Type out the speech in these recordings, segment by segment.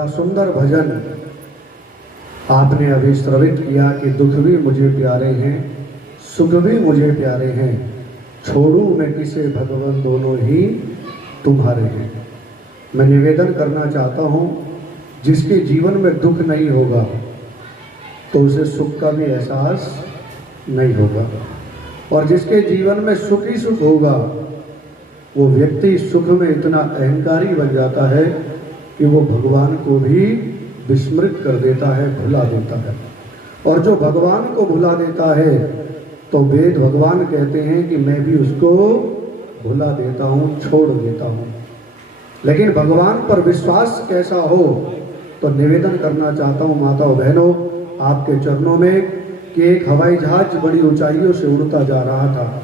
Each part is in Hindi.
बड़ा सुंदर भजन आपने अभी श्रवित किया कि दुख भी मुझे प्यारे हैं, सुख भी मुझे प्यारे हैं, छोड़ूं मैं किसे भगवान दोनों ही तुम्हारे हैं। मैं निवेदन करना चाहता हूँ, जिसके जीवन में दुख नहीं होगा तो उसे सुख का भी एहसास नहीं होगा, और जिसके जीवन में सुख ही सुख होगा वो व्यक्ति सुख में इतना अहंकारी बन जाता है कि वो भगवान को भी विस्मृत कर देता है, भुला देता है। और जो भगवान को भुला देता है तो वेद भगवान कहते हैं कि मैं भी उसको भुला देता हूँ, छोड़ देता हूँ। लेकिन भगवान पर विश्वास कैसा हो, तो निवेदन करना चाहता हूँ माताओं बहनों आपके चरणों में कि एक हवाई जहाज बड़ी ऊंचाइयों से उड़ता जा रहा था।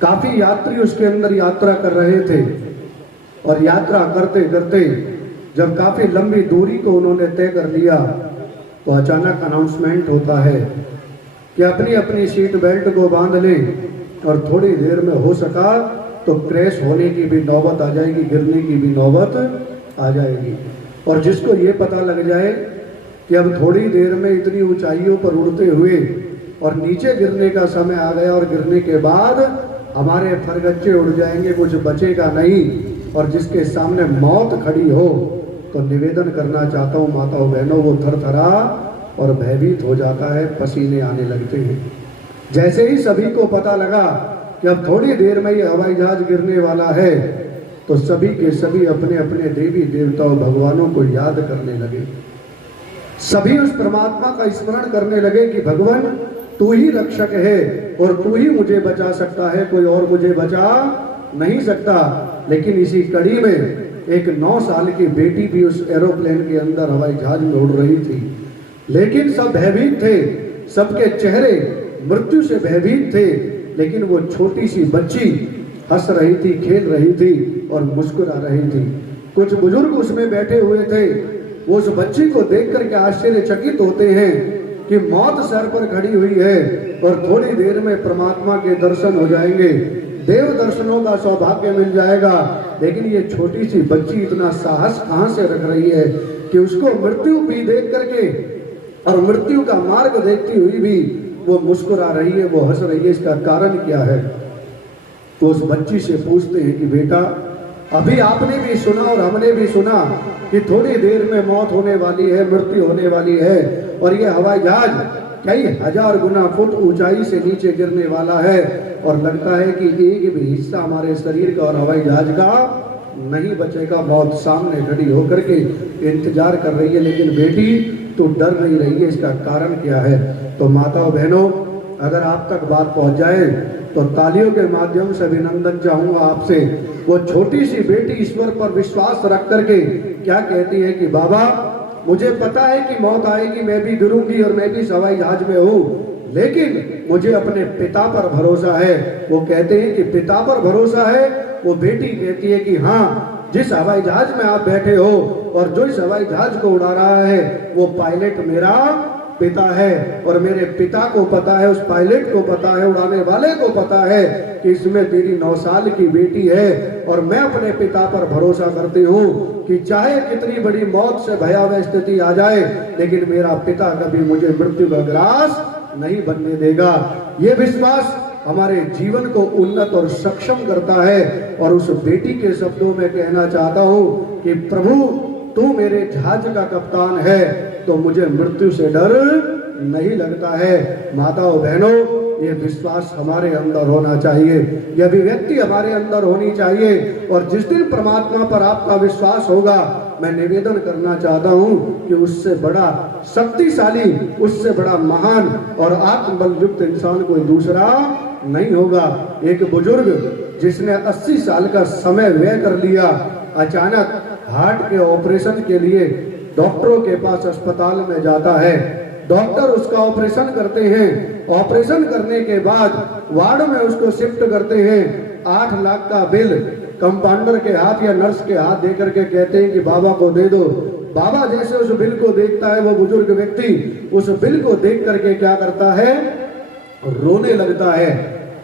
काफी यात्री उसके अंदर यात्रा कर रहे थे, और यात्रा करते करते जब काफी लंबी दूरी को उन्होंने तय कर लिया तो अचानक अनाउंसमेंट होता है कि अपनी अपनी सीट बेल्ट को बांध लें और थोड़ी देर में हो सका तो क्रैश होने की भी नौबत आ जाएगी, गिरने की भी नौबत आ जाएगी। और जिसको ये पता लग जाए कि अब थोड़ी देर में इतनी ऊंचाइयों पर उड़ते हुए और नीचे गिरने का समय आ गया और गिरने के बाद हमारे फरगच्चे उड़ जाएंगे, कुछ बचेगा नहीं, और जिसके सामने मौत खड़ी हो, तो निवेदन करना चाहता हूँ माताओं बहनों वो थरथरा और भयभीत हो जाता है, पसीने आने लगते हैं। जैसे ही सभी को पता लगा कि अब थोड़ी देर में ये हवाई जहाज गिरने वाला है, तो सभी के सभी अपने अपने देवी देवताओं भगवानों को याद करने लगे। सभी उस परमात्मा का स्मरण करने लगे कि भगवान तू ही रक्षक है और तू ही मुझे बचा सकता है, कोई और मुझे बचा नहीं सकता। लेकिन इसी कड़ी में एक 9 साल की बेटी भी उस एरोप्लेन के अंदर हवाई जहाज में उड़ रही थी, लेकिन सब भयभीत थे, सबके चेहरे मृत्यु से भयभीत थे। लेकिन वो छोटी सी बच्ची हंस रही थी, खेल रही थी और मुस्कुरा रही थी। कुछ बुजुर्ग उसमें बैठे हुए थे, वो उस बच्ची को देख करके आश्चर्यचकित होते हैं कि मौत सर पर खड़ी हुई है और थोड़ी देर में परमात्मा के दर्शन हो जाएंगे, देव दर्शनों का सौभाग्य मिल जाएगा। लेकिन ये छोटी सी बच्ची इतना साहस कहां से रख रही है कि उसको मृत्यु भी देख करके और मृत्यु का मार्ग देखती हुई भी वो मुस्कुरा रही है, वो हंस रही है। इसका कारण क्या है? तो उस बच्ची से पूछते हैं कि बेटा अभी आपने भी सुना और हमने भी सुना कि थोड़ी देर में मौत होने वाली है, मृत्यु होने वाली है, और ये हवाई जहाज कई हजार गुना फुट ऊंचाई से नीचे गिरने वाला है, और लगता है कि एक भी हिस्सा हमारे शरीर का और हवाई जहाज का नहीं बचेगा। मौत सामने खड़ी होकर के इंतजार कर रही है, लेकिन बेटी तो डर नहीं रही है। इसका कारण क्या है? तो माताओं बहनों अगर आप तक बात पहुंच जाए तो तालियों के माध्यम से अभिनंदन चाहूंगा आपसे। वो छोटी सी बेटी ईश्वर पर विश्वास रख करके क्या कहती है कि बाबा मुझे पता है कि मौत आएगी, मैं भी गिरूंगी और मैं भी हवाई जहाज में हूँ, लेकिन मुझे अपने पिता पर भरोसा है। वो कहते हैं कि पिता पर भरोसा है। वो बेटी कहती है कि हाँ, जिस हवाई जहाज में आप बैठे हो और जो इस हवाई जहाज को उड़ा रहा है वो पायलट मेरा पिता है, और मेरे पिता को पता है, उस पायलट को पता है, उड़ाने वाले को पता है कि इसमें तेरी 9 साल की बेटी है। और मैं अपने पिता पर भरोसा करती हूँ कि चाहे कितनी बड़ी मौत से भयावह स्थिति आ जाए, लेकिन मेरा पिता कभी मुझे मृत्यु का ग्रास नहीं बनने देगा। ये विश्वास हमारे जीवन को उन्नत और सक्षम करता है। और उस बेटी के शब्दों में कहना चाहता हूँ कि प्रभु तू मेरे जहाज का कप्तान है तो मुझे मृत्यु से डर नहीं लगता है। माताओं बहनों ये विश्वास हमारे अंदर होना चाहिए, यह अभिव्यक्ति हमारे अंदर होनी चाहिए। और जिस दिन परमात्मा पर आपका विश्वास होगा, मैं निवेदन करना चाहता हूं कि उससे बड़ा शक्तिशाली, उससे बड़ा महान और आत्मबल युक्त इंसान कोई दूसरा नहीं होगा। एक बुजुर्ग जिसने 80 साल का समय व्यय कर लिया, अचानक हार्ट के ऑपरेशन के लिए डॉक्टरों के पास अस्पताल में जाता है। डॉक्टर उसका ऑपरेशन करते हैं। ऑपरेशन करने के बाद वार्ड में उसको शिफ्ट करते हैं। 8 लाख का बिल कंपाउंडर के हाथ या नर्स के हाथ दे करके कहते हैं कि बाबा को दे दो। बाबा जैसे उस बिल को देखता है, वो बुजुर्ग व्यक्ति उस बिल को देख करके क्या करता है, रोने लगता है।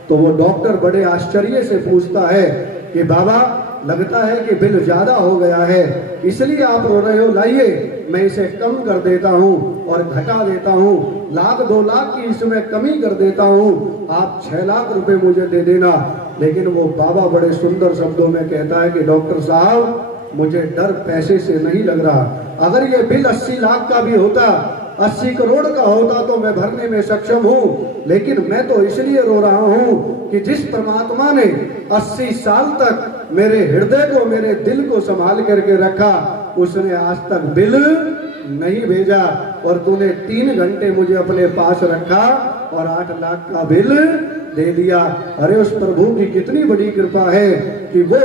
तो वो डॉक्टर बड़े आश्चर्य से पूछता है कि बाबा लगता है कि बिल ज्यादा हो गया है, इसलिए आप रो रहे हो, लाइए मैं इसे कम कर देता हूँ और घटा देता हूँ, 1,00,000 2 लाख की इसमें कमी कर देता हूँ, आप 6 लाख रुपए मुझे दे देना। लेकिन वो बाबा बड़े सुंदर शब्दों में कहता है कि डॉक्टर साहब मुझे डर पैसे से नहीं लग रहा, अगर ये बिल 80 लाख का भी होता, 80 करोड़ का होता तो मैं भरने में सक्षम हूँ, लेकिन मैं तो इसलिए रो रहा हूँ कि जिस परमात्मा ने 80 साल तक मेरे हृदय को, मेरे दिल को संभाल करके रखा, उसने आज तक बिल नहीं भेजा, और तूने 3 घंटे मुझे अपने पास रखा और 8 लाख का बिल दे दिया। अरे उस प्रभु की कितनी बड़ी कृपा है कि वो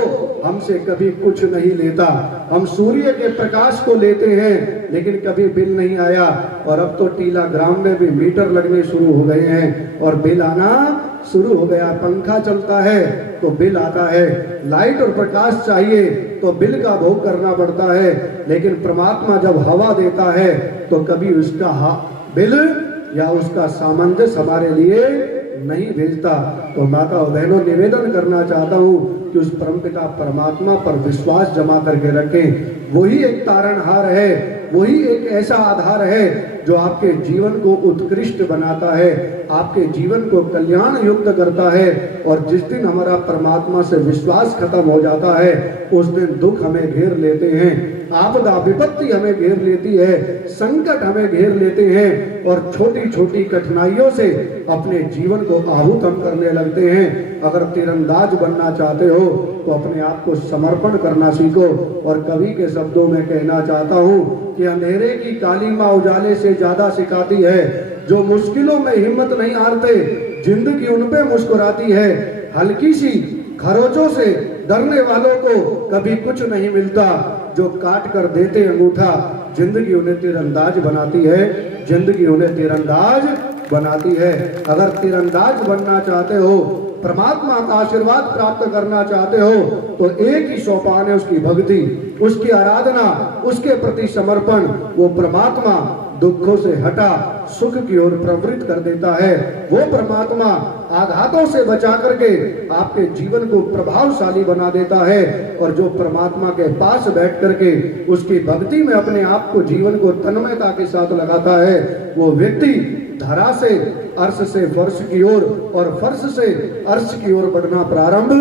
हमसे कभी कुछ नहीं लेता। हम सूर्य के प्रकाश को लेते हैं लेकिन कभी बिल नहीं आया, और अब तो टीला ग्राम में भी मीटर लगने शुरू हो गए हैं और बिल आना शुरू हो गया। पंखा चलता है तो बिल आता है, लाइट और प्रकाश चाहिए तो बिल का भोग करना पड़ता है, लेकिन परमात्मा जब हवा देता है तो कभी उसका बिल या उसका सामंजस्य हमारे लिए नहीं भेजता। तो माता और बहनों, निवेदन करना चाहता हूँ कि उस परमपिता परमात्मा पर विश्वास जमा करके रखें। वही एक तारणहार है, वही एक ऐसा आधार है जो आपके जीवन को उत्कृष्ट बनाता है, आपके जीवन को कल्याण युक्त करता है। और जिस दिन हमारा परमात्मा से विश्वास खत्म हो जाता है, उस दिन दुख हमें घेर लेते हैं, आपदा विपत्ति हमें घेर लेती है, संकट हमें घेर लेते हैं, और छोटी छोटी कठिनाइयों से अपने जीवन को आहूत हम करने लगते हैं। अगर तीरंदाज बनना चाहते हो तो अपने आप को समर्पण करना सीखो। और कवि के शब्दों में कहना चाहता हूँ कि अंधेरे की काली माँ उजाले से ज्यादा सिखाती है, जो मुश्किलों में हिम्मत नहीं हारते जिंदगी उन पे मुस्कुराती है, हल्की सी खरोचों से डरने वालों को कभी कुछ नहीं मिलता, जो काट कर देते अंगूठा जिंदगी उन्हें तीरंदाज बनाती है, जिंदगी उन्हें तीरंदाज बनाती है। अगर तीरंदाज बनना चाहते हो, परमात्मा का आशीर्वाद प्राप्त करना चाहते हो, तो एक ही सोपान है उसकी भक्ति, उसकी आराधना, उसके प्रति समर्पण। वो परमात्मा दुखों से हटा सुख की ओर प्रवृत्त कर देता है। वो परमात्मा आघातों से बचा करके आपके जीवन को प्रभावशाली बना देता है। और जो परमात्मा के पास बैठ करके उसकी भक्ति में अपने आप को, जीवन को तन्मयता के साथ लगाता है, वो व्यक्ति धरा से अर्श से फर्श की ओर और फर्श से अर्श की ओर बढ़ना प्रारंभ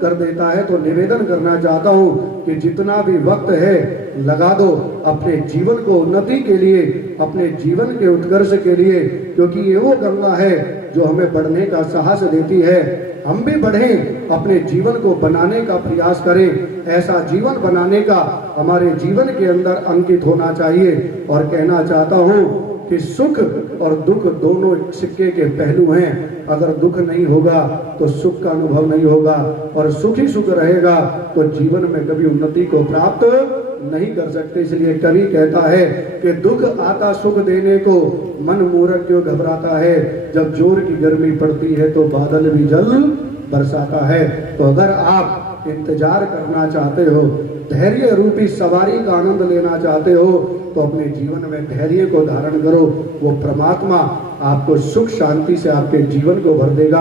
कर देता है। तो निवेदन करना चाहता हूँ कि जितना भी वक्त है लगा दो अपने जीवन को उन्नति के लिए, अपने जीवन के उत्कर्ष के लिए, क्योंकि ये वो गंगा है जो हमें बढ़ने का साहस देती है। हम भी बढ़ें, अपने जीवन को बनाने का प्रयास करें, ऐसा जीवन बनाने का हमारे जीवन के अंदर अंकित होना चाहिए। और कहना चाहता हूँ कि सुख और दुख दोनों सिक्के के पहलू हैं। अगर दुख नहीं होगा तो सुख का अनुभव नहीं होगा, और सुख ही सुख रहेगा तो जीवन में कभी उन्नति को प्राप्त नहीं कर सकते। इसलिए कवि कहता है कि दुख आता सुख देने को, मन मूर्ख क्यों घबराता है, जब जोर की गर्मी पड़ती है तो बादल भी जल बरसाता है। तो अगर आप इंतजार करना चाहते हो, धैर्य रूपी सवारी का आनंद लेना चाहते हो, तो अपने जीवन में धैर्य को धारण करो। वो परमात्मा आपको सुख शांति से आपके जीवन को भर देगा।